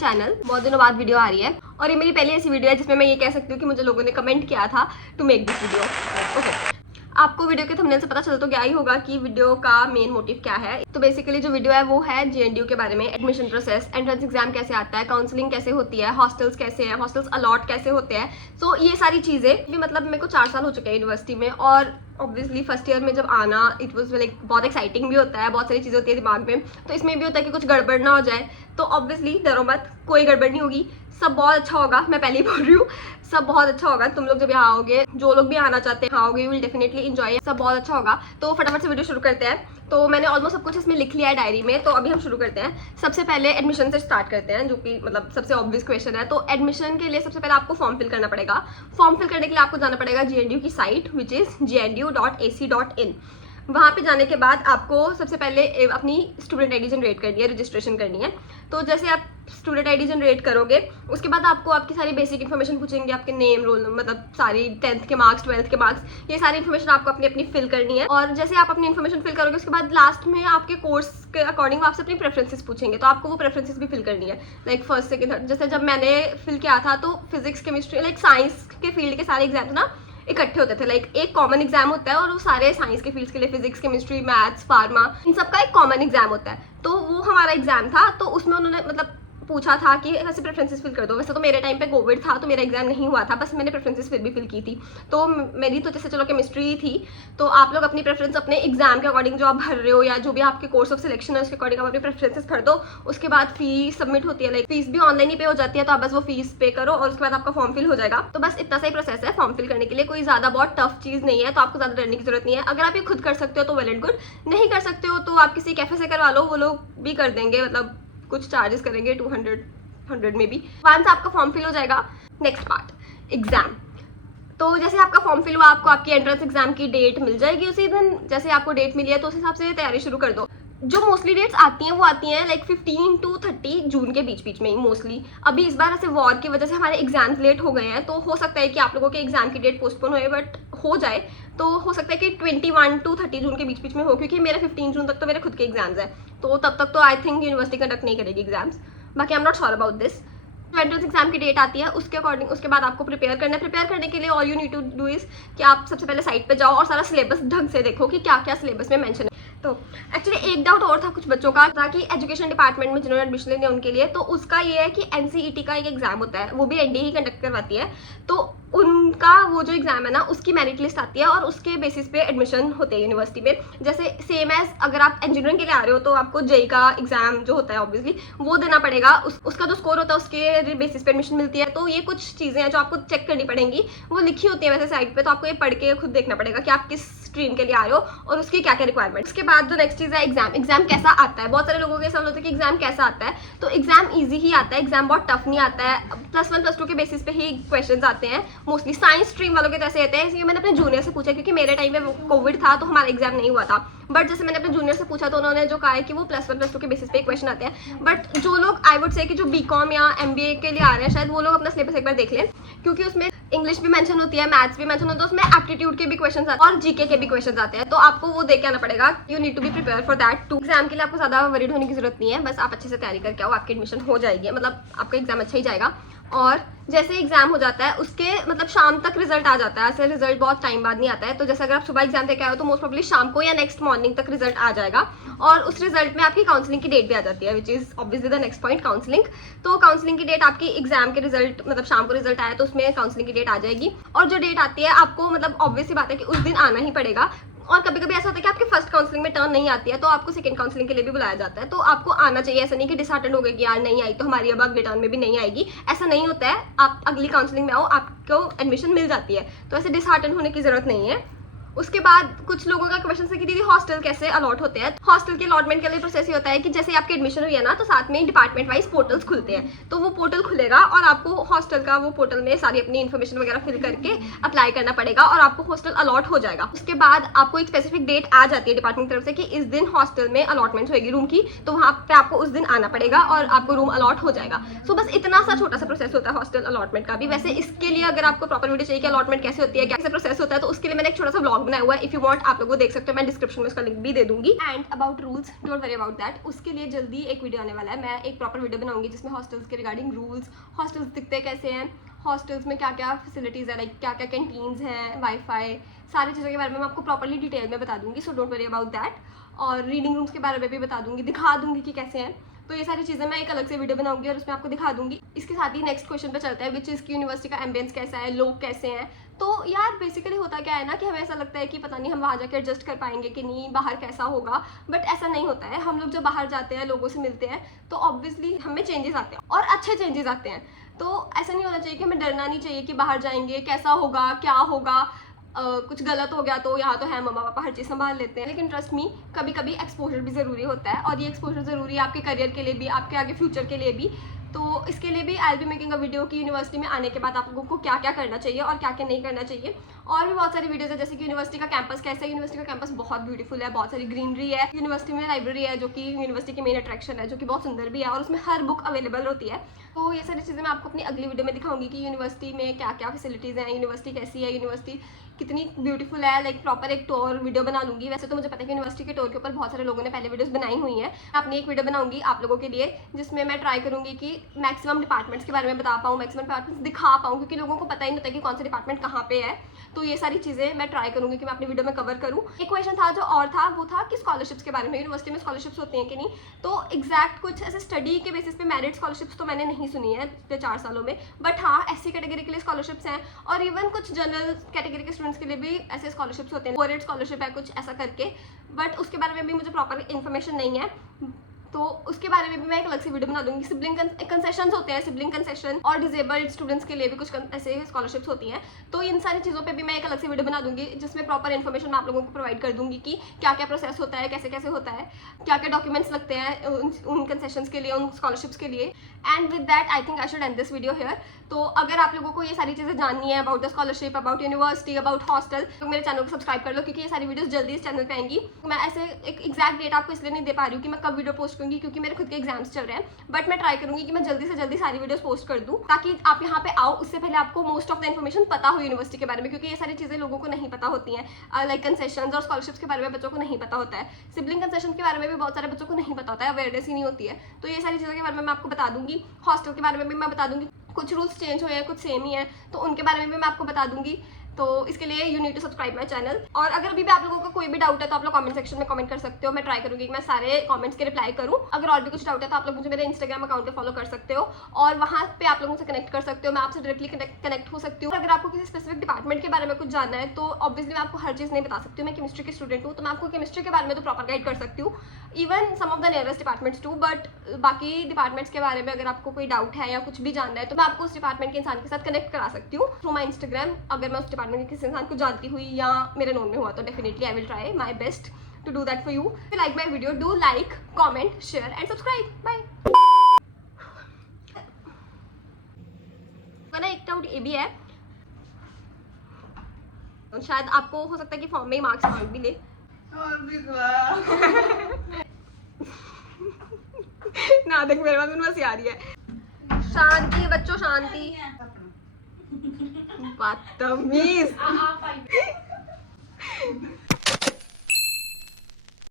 Channel. बहुत दिनों बाद वीडियो आ रही है और ये मेरी पहली ऐसी वीडियो है जिसमें मैं ये कह सकती हूँ कि मुझे लोगों ने कमेंट किया था to make this video. Okay, आपको वीडियो के थंबनेल से पता चल तो गया ही होगा कि वीडियो का मेन मोटिव क्या है। तो बेसिकली जो वीडियो है वो है जेएनडीयू के बारे में, एडमिशन प्रोसेस, एंट्रेंस एग्जाम कैसे आता है, काउंसलिंग कैसे होती है, हॉस्टल्स कैसे हैं, हॉस्टल्स अलॉट कैसे होते हैं। तो ये सारी चीज़ें भी मतलब मेरे को 4 साल हो चुके हैं यूनिवर्सिटी में और ऑब्वियसली फर्स्ट ईयर में जब आना इट वॉज लाइक बहुत एक्साइटिंग भी होता है, बहुत सारी चीज़ें होती है दिमाग में। तो इसमें भी होता है कि कुछ गड़बड़ ना हो जाए, तो ऑब्वियसली डरो मत, कोई गड़बड़ नहीं होगी, सब बहुत अच्छा होगा। मैं पहले ही बोल रही हूँ, सब बहुत अच्छा होगा। तुम लोग जब यहाँ आओगे, जो लोग भी आना चाहते हैं आओगे, यू विल डेफिनेटली एंजॉय, सब बहुत अच्छा होगा। तो फटाफट से वीडियो शुरू करते हैं। तो मैंने ऑलमोस्ट सब कुछ इसमें लिख लिया है डायरी में, तो अभी हम शुरू करते हैं। सबसे पहले एडमिशन से स्टार्ट करते हैं, जो कि मतलब सबसे ऑब्वियस क्वेश्चन है। तो एडमिशन के लिए सबसे पहले आपको फॉर्म फिल करना पड़ेगा। फॉर्म फिल करने के लिए आपको जाना पड़ेगा जेएनडीयू की साइट विच इज jndu.ac.in। वहाँ पे जाने के बाद आपको सबसे पहले अपनी स्टूडेंट आईडी जनरेट करनी है, रजिस्ट्रेशन करनी है। तो जैसे आप स्टूडेंट आईडी जनरेट करोगे उसके बाद आपको आपकी सारी बेसिक इन्फॉर्मेशन पूछेंगे, आपके नेम, रोल, मतलब सारी 10th के मार्क्स, 12th के मार्क्स, ये सारी इन्फॉर्मेशन आपको अपनी अपनी फिल करनी है। और जैसे आप अपनी इन्फॉर्मेशन फिल करोगे उसके बाद लास्ट में आपके कोर्स के अकॉर्डिंग आपसे अपनी प्रेफरेंसेस पूछेंगे, तो आपको वो प्रेफरेंसेस भी फिल करनी है। लाइक फर्स्ट सेकंड थर्ड, जैसे जब मैंने फिल किया था तो फिजिक्स, केमिस्ट्री, लाइक साइंस के फील्ड के सारे एग्जाम ना इकट्ठे होते थे। लाइक एक कॉमन एग्जाम होता है और वो सारे साइंस के फील्ड्स के लिए, फिजिक्स, केमिस्ट्री, मैथ्स, फार्मा, इन सबका एक कॉमन एग्जाम होता है। तो वो हमारा एग्जाम था। तो उसमें उन्होंने मतलब पूछा था कि ऐसे प्रेफरेंसेस फिल कर दो। वैसे तो मेरे टाइम पे कोविड था तो मेरा एग्जाम नहीं हुआ था, बस मैंने प्रेफरेंसेस फिर भी फिल की थी। तो मेरी तो जैसे चलो केमिस्ट्री थी, तो आप लोग अपनी प्रेफरेंस अपने एग्जाम के अकॉर्डिंग जो आप भर रहे हो या जो भी आपके कोर्स ऑफ सिलेक्शन है उसके अकॉर्डिंग आप अपनी प्रेफरेंसेस भर दो। उसके बाद फीस सबमिट होती है, लाइक फीस भी ऑनलाइन ही पे हो जाती है, तो आप बस वो फीस पे करो और उसके बाद आपका फॉर्म फिल हो जाएगा। तो बस इतना सा ही प्रोसेस है फॉर्म फिल करने के लिए, कोई ज्यादा बहुत टफ चीज नहीं है, तो आपको ज्यादा डरने की जरूरत नहीं है। अगर आप ये खुद कर सकते हो तो वेल एंड गुड, नहीं कर सकते हो तो आप किसी कैफे से करवा लो, वो लोग भी कर देंगे, मतलब कुछ चार्जेस करेंगे 200 में भी। वहां से आपका फॉर्म फिल हो जाएगा। Next part, exam. तो जैसे आपका फॉर्म फिल हुआ, आपको आपकी एंट्रेंस एग्जाम की डेट मिल जाएगी उसी दिन। जैसे आपको डेट मिली है तो उस हिसाब से तैयारी शुरू कर दो। जो मोस्टली डेट्स आती हैं वो आती हैं लाइक 15 to 30 जून के बीच में ही मोस्टली। अभी इस बार ऐसे वॉर की वजह से हमारे एग्जाम्स लेट हो गए हैं, तो हो सकता है कि आप लोगों के एग्जाम की डेट पोस्टपोन हो, बट हो जाए तो हो सकता है कि 21 to 30 जून के बीच में हो, क्योंकि मेरे 15 जून तक तो मेरे खुद के एग्जाम्स हैं। तो तब तक तो आई थिंक यूनिवर्सिटी कंडक्ट नहीं करेगी एग्जाम्स, बाकी I am not sure about this. Entrance exam की डेट आती है उसके अकॉर्डिंग उसके बाद आपको प्रिपेयर करना है। प्रिपेयर करने के लिए all you need to do is कि आप सबसे पहले साइट पे जाओ और सारा सिलेबस ढंग से देखो कि क्या क्या सिलेबस में मेंशन है। तो एक्चुअली एक डाउट और था कुछ बच्चों का, ताकि एजुकेशन डिपार्टमेंट में जिन्होंने एडमिशन लेने उनके लिए, तो उसका ये है कि एनसीईटी का एक एग्जाम होता है, वो भी एनडीए ही कंडक्ट करवाती है। तो उनका वो जो एग्जाम है ना, उसकी मेरिट लिस्ट आती है और उसके बेसिस पे एडमिशन होते हैं यूनिवर्सिटी में। जैसे सेम एज अगर आप इंजीनियरिंग के लिए आ रहे हो तो आपको जेई का एग्जाम जो होता है ऑब्वियसली वो देना पड़ेगा, उसका जो स्कोर होता है उसके बेसिस पे एडमिशन मिलती है। तो ये कुछ चीज़ें हैं जो आपको चेक करनी पड़ेंगी, वो लिखी होती है वैसे साइट पे, तो आपको ये पढ़ के खुद देखना पड़ेगा कि आप किस स्ट्रीम के लिए आ रहे हो और उसकी क्या क्या रिक्वायरमेंट। उसके बाद जो नेक्स्ट चीज़ है एग्जाम। एग्जाम कैसा आता है, बहुत सारे लोगों के सवाल होता है कि एग्जाम कैसा आता है। तो एग्जाम ईजी ही आता है, एग्जाम बहुत टफ नहीं आता है। +1 +2 के बेसिस पे ही क्वेश्चन आते हैं मोस्टली। साइंस स्ट्रीम वालों के तो ऐसे रहते हैं, इसलिए मैंने अपने जूनियर से पूछा, क्योंकि मेरे टाइम में कोविड था तो हमारा एग्जाम नहीं हुआ था। बट जैसे मैंने अपने जूनियर से पूछा तो उन्होंने जो कहा है कि वो +1 +2 के बेसिस पे क्वेश्चन आते हैं। बट जो लोग आई वुड से कि जो बीकॉम या एमबीए के लिए आ रहे हैं, शायद वो लोग अपना सिलेबस एक बार देख लें, क्योंकि उसमें इंग्लिश भी मेंशन होती है, मैथ्स भी मेंशन होता है, उसमें एप्टीट्यूड के भी क्वेश्चन आते हैं और जीके के भी क्वेश्चन आते हैं। तो आपको वो देख के आना पड़ेगा। You need to be prepare for that too. Exam के लिए आपको ज्यादा वरीड होने की जरूरत नहीं है, बस आप अच्छे से तैयारी करके आओ, आपकी एडमिशन हो जाएगी, मतलब आपका एग्जाम अच्छा ही जाएगा। और जैसे एग्जाम हो जाता है उसके मतलब शाम तक रिजल्ट आ जाता है, ऐसे रिजल्ट बहुत टाइम बाद नहीं आता है। तो जैसे अगर आप सुबह एग्जाम देके आए हो तो मोस्ट प्रोबेबली शाम को या नेक्स्ट मॉर्निंग तक रिजल्ट आ जाएगा और उस रिजल्ट में आपकी काउंसलिंग की डेट भी आ जाती है, which is obviously the next point, counselling. तो काउंसलिंग की डेट आपकी एग्जाम के रिजल्ट मतलब शाम को रिजल्ट आया तो उसमें काउंसलिंग की डेट आ जाएगी। और जो डेट आती है आपको मतलब ऑब्वियसली बात है कि उस दिन आना ही पड़ेगा। और कभी कभी ऐसा होता है कि आपके फर्स्ट काउंसलिंग में टर्न नहीं आती है तो आपको सेकंड काउंसलिंग के लिए भी बुलाया जाता है, तो आपको आना चाहिए। ऐसा नहीं कि डिसहार्टेंड हो गए कि यार नहीं आई तो हमारी अब अगले टर्न में भी नहीं आएगी, ऐसा नहीं होता है। आप अगली काउंसलिंग में आओ, आपको एडमिशन मिल जाती है, तो ऐसे डिसहार्टेंड होने की जरूरत नहीं है। उसके बाद कुछ लोगों का क्वेश्चन है कि दीदी हॉस्टल कैसे अलॉट होते हैं। हॉस्टल के अलॉटमेंट के लिए प्रोसेस ये होता है कि जैसे आपकी एडमिशन हुई है ना, तो साथ में डिपार्टमेंट वाइज पोर्टल्स खुलते हैं, तो वो पोर्टल खुलेगा और आपको हॉस्टल का वो पोर्टल में सारी अपनी इन्फॉर्मेशन वगैरह फिल करके अप्लाई करना पड़ेगा और आपको हॉस्टल अलॉट हो जाएगा। उसके बाद आपको एक स्पेसिफिक डेट आ जाती है डिपार्टमेंट की तरफ से कि इस दिन हॉस्टल में अलॉटमेंट होगी रूम की, तो वहाँ पे आपको उस दिन आना पड़ेगा और आपको रूम अलॉट हो जाएगा। सो बस इतना सा छोटा सा प्रोसेस होता है हॉस्टल अलॉटमेंट का भी। वैसे इसके लिए अगर आपको प्रॉपर वीडियो चाहिए कि अलॉटमेंट कैसे होती है, कैसे प्रोसेस होता है, तो उसके लिए मैंने एक छोटा सा ब्लॉग बनाया हुआ है, इफ यू वांट आप लोग वो देख सकते हो, मैं डिस्क्रिप्शन में उसका लिंक भी दे दूंगी। And about rules, don't worry about that, उसके लिए जल्दी एक वीडियो आने वाला है। मैं एक प्रॉपर वीडियो बनाऊंगी जिसमें हॉस्टल्स के रिगार्डिंग रूल्स, हॉस्टल्स दिखते कैसे हैं, हॉस्टल्स में क्या क्या फैसिलिटीज़ है, लाइक क्या क्या कैंटीन्स हैं, वाईफाई, सारी चीज़ों के बारे में मैं आपको प्रॉपर्ली डिटेल में बता दूंगी। So don't worry about that. और रीडिंग रूम्स के बारे में भी बता दूंगी, दिखा दूंगी कि कैसे हैं। तो ये सारी चीज़ें मैं एक अलग से वीडियो बनाऊंगी और उसमें आपको दिखा दूंगी। इसके साथ ही नेक्स्ट क्वेश्चन पे चलता है, विच इज़ की यूनिवर्सिटी का एम्बियंस कैसा है, लोग कैसे हैं। तो यार बेसिकली होता क्या है ना कि हमें ऐसा लगता है कि पता नहीं हम वहाँ जाकर एडजस्ट कर पाएंगे कि नहीं, बाहर कैसा होगा, बट ऐसा नहीं होता है। हम लोग जब बाहर जाते हैं, लोगों से मिलते हैं, तो ऑब्वियसली हमें चेंजेस आते हैं और अच्छे चेंजेस आते हैं। तो ऐसा नहीं होना चाहिए कि हमें डरना नहीं चाहिए कि बाहर जाएंगे कैसा होगा, क्या होगा, कुछ गलत हो गया तो यहाँ तो है मम्मा पापा हर चीज़ संभाल लेते हैं। लेकिन ट्रस्ट मी, कभी कभी एक्सपोजर भी ज़रूरी होता है, और ये एक्सपोजर ज़रूरी है आपके करियर के लिए भी, आपके आगे फ्यूचर के लिए भी। तो इसके लिए भी I will be making a video की यूनिवर्सिटी में आने के बाद आप लोगों को क्या क्या करना चाहिए और क्या क्या नहीं करना चाहिए। और भी बहुत सारी वीडियोज़ है, जैसे कि यूनिवर्सिटी का कैंपस कैसा है। यूनिवर्सिटी का कैंपस बहुत ब्यूटीफुल है, बहुत सारी ग्रीनरी है। यूनिवर्सिटी में लाइब्रेरी है जो कि यूनिवर्सिटी की मेन अट्रैक्शन है, जो कि बहुत सुंदर भी है, और उसमें हर बुक अवेलेबल होती है। तो ये सारी चीज़ें मैं आपको अपनी अगली वीडियो में दिखाऊंगी कि यूनिवर्सिटी में क्या क्या फैसिलिटीज़ हैं, यूनिवर्सिटी कैसी है, यूनिवर्सिटी कितनी ब्यूटीफुल है। लाइक प्रॉपर एक टूर वीडियो बना लूंगी। वैसे तो मुझे पता है कि यूनिवर्सिटी के टूर के ऊपर बहुत सारे लोगों ने पहले वीडियोस बनाई हुई हैं। मैं अपनी एक वीडियो बनाऊंगी आप लोगों के लिए, जिसमें मैं ट्राई करूंगी कि मैक्सिमम डिपार्टमेंट्स के बारे में बता पाऊँ, मैक्सिमम डिपार्टमेंट्स दिखा पाऊँ, क्योंकि लोगों को पता ही नहीं होता कि कौन सा डिपार्टमेंट कहाँ पे है। तो ये सारी चीज़ें मैं ट्राई करूंगी कि मैं अपनी वीडियो में कवर करूँ। एक क्वेश्चन था जो और था, वो था कि स्कॉलरशिप्स के बारे में, यूनिवर्सिटी में स्कॉलरशिप्स होती हैं कि नहीं। तो एग्जैक्ट कुछ ऐसे स्टडी के बेसिस पे मेरिट स्कॉलरशिप्स तो मैंने नहीं सुनी है पिछले 4 सालों में, बट हाँ एससी कैटेगरी के लिए स्कॉलरशिप्स हैं, और इवन कुछ जनरल कैटेगरी के स्टूडेंट्स के लिए भी ऐसे स्कॉलरशिप्स होते हैं। कोरेट स्कॉलरशिप है कुछ ऐसा करके, बट उसके बारे में भी मुझे प्रॉपर इन्फॉर्मेशन नहीं है, तो उसके बारे में भी मैं एक अलग से वीडियो बना दूंगी। सिबलिंग कंसेशंस होते हैं, सिबलिंग कंसेशन, और डिजेबल्ड स्टूडेंट्स के लिए भी कुछ ऐसे स्कॉलरशिप्स होती हैं। तो इन सारी चीज़ों पे भी मैं एक अलग से वीडियो बना दूंगी, जिसमें प्रॉपर इन्फॉर्मेशन मैं आप लोगों को प्रोवाइड कर दूंगी कि क्या क्या प्रोसेस होता है, कैसे कैसे होता है, क्या क्या डॉक्यूमेंट्स लगते हैं उन कंसेशंस के लिए, उन स्कॉलरशिप्स के लिए। And with that I think I should and this video here. तो अगर आप लोगों को ये सारी चीज़ें जाननी है about the scholarship, about university, about hostel, तो मेरे चैनल को सब्सक्राइब कर लो, क्योंकि ये सारी वीडियोस जल्दी इस चैनल पे आएंगी। मैं ऐसे एक एग्जैक्ट डेट आपको इसलिए नहीं दे पा रही हूँ कि मैं कब वीडियो पोस्ट करूँगी, क्योंकि मेरे खुद के एग्जाम्स चल रहे हैं, बट मैं ट्राई करूँगी कि मैं जल्दी से जल्दी सारी वीडियोस पोस्ट कर दूँ, ताकि आप यहाँ पे आओ उससे पहले आपको मोस्ट ऑफ द इन्फॉर्मेशन पता हो यूनिवर्सिटी के बारे में, क्योंकि ये सारी चीज़ें लोगों को नहीं पता होती हैं। लाइक कंसेशंस और स्कॉलरशिप्स के बारे में बच्चों को नहीं पता होता है, सिबलिंग कंसेशन के बारे में भी बहुत सारे बच्चों को नहीं पता होता है, अवेयरनेस ही नहीं होती है। तो ये सारी चीज़ों के बारे में मैं आपको बता दूंगी। हॉस्टल के बारे में भी मैं बता दूंगी, कुछ रूल्स चेंज हुए हैं, कुछ सेम ही है, तो उनके बारे में भी मैं आपको बता दूंगी। तो इसके लिए you need to subscribe my channel. और अगर अभी भी आप लोगों को कोई भी डाउट है तो आप लोग कमेंट सेक्शन में कमेंट कर सकते हो। मैं ट्राई करूंगी कि मैं सारे कमेंट्स के रिप्लाई करूं। अगर और भी कुछ डाउट है तो आप लोग मुझे मेरे इंस्टाग्राम अकाउंट पे फॉलो कर सकते हो, और वहाँ पे आप लोगों से कनेक्ट कर सकते हो, मैं आपसे डायरेक्टली कनेक्ट हो सकती हूँ। अगर आपको किसी स्पेसिफिक डिपार्टमेंट के बारे में कुछ जानना है तो ऑब्वियसली मैं आपको हर चीज़ नहीं बता सकती हूँ। मैं केमिस्ट्री की स्टूडेंट हूँ, तो मैं आपको केमिस्ट्री के बारे में तो प्रॉपर गाइड कर सकती हूँ, even some of the nearest departments too. But बाकी डिपार्टमेंट्स के बारे में अगर आपको कोई डाउट है या कुछ भी जानना है तो मैं आपको उस डिपार्टमेंट के इंसान के साथ कनेक्ट करा सकती हूँ थ्रू माई इंस्टाग्राम। अगर मैं उस डिपार्टमेंट के किसी इंसान को जानती हुई या मेरे नोन में हुआ तो definitely I will try my best to do that for you. Like my video, do like, comment, share and subscribe. Bye. ना एक डाउट ये भी है, शायद आपको हो सकता है कि फॉर्म में ही मार्क्स मांग भी ले। ना देख मेरे पास बस आ रही है। शांति बच्चों, शांति। बदतमीज।